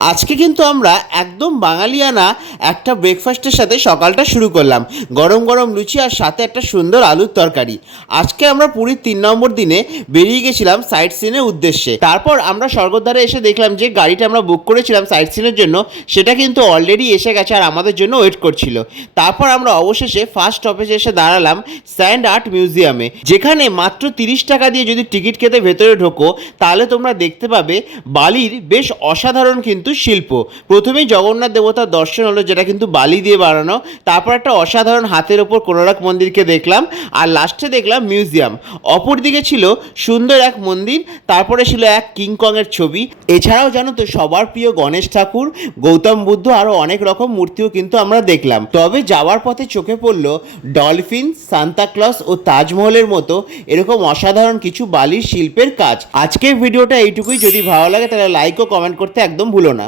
আজকে কিন্তু আমরা একদম বাঙালিয়ানা একটা ব্রেকফাস্টের সাথে সকালটা শুরু করলাম। গরম গরম লুচি আর সাথে একটা সুন্দর আলুর তরকারি। আজকে আমরা পুরীর 3 নম্বর দিনে বেরিয়ে গেছিলাম সাইট সিনের উদ্দেশ্যে। তারপর আমরা স্বর্গদ্বারে এসে দেখলাম যে গাড়িটা আমরা বুক করেছিলাম সাইট সিনের জন্য, সেটা কিন্তু অলরেডি এসে গেছে আর আমাদের জন্য ওয়েট করছিল। তারপর আমরা অবশেষে ফার্স্ট স্টপেজে এসে দাঁড়ালাম স্যান্ড আর্ট মিউজিয়ামে, যেখানে মাত্র 30 টাকা দিয়ে যদি টিকিট কেটে ভেতরে ঢোকো তাহলে তোমরা দেখতে পাবে বালির বেশ অসাধারণ কিন্তু শিল্প। প্রথমেই জগন্নাথ দেবতার দর্শন হলো, যেটা কিন্তু বালি দিয়ে বানানো। তারপর একটা অসাধারণ হাতের ওপর কোণারক মন্দিরকে দেখলাম, আর লাস্টে দেখলাম মিউজিয়াম। অপরদিকে ছিল সুন্দর এক মন্দির, তারপরে ছিল এক কিংকংয়ের ছবি। এছাড়াও জানো তো সবার প্রিয় গণেশ ঠাকুর, গৌতম বুদ্ধ, আরও অনেক রকম মূর্তিও কিন্তু আমরা দেখলাম। তবে যাওয়ার পথে চোখে পড়ল ডলফিন, সান্তাক্লজ ও তাজমহলের মতো এরকম অসাধারণ কিছু বালির শিল্পের কাজ। আজকের ভিডিওটা এইটুকুই। যদি ভালো লাগে তাহলে লাইক ও কমেন্ট করতে একদম ভুলো না।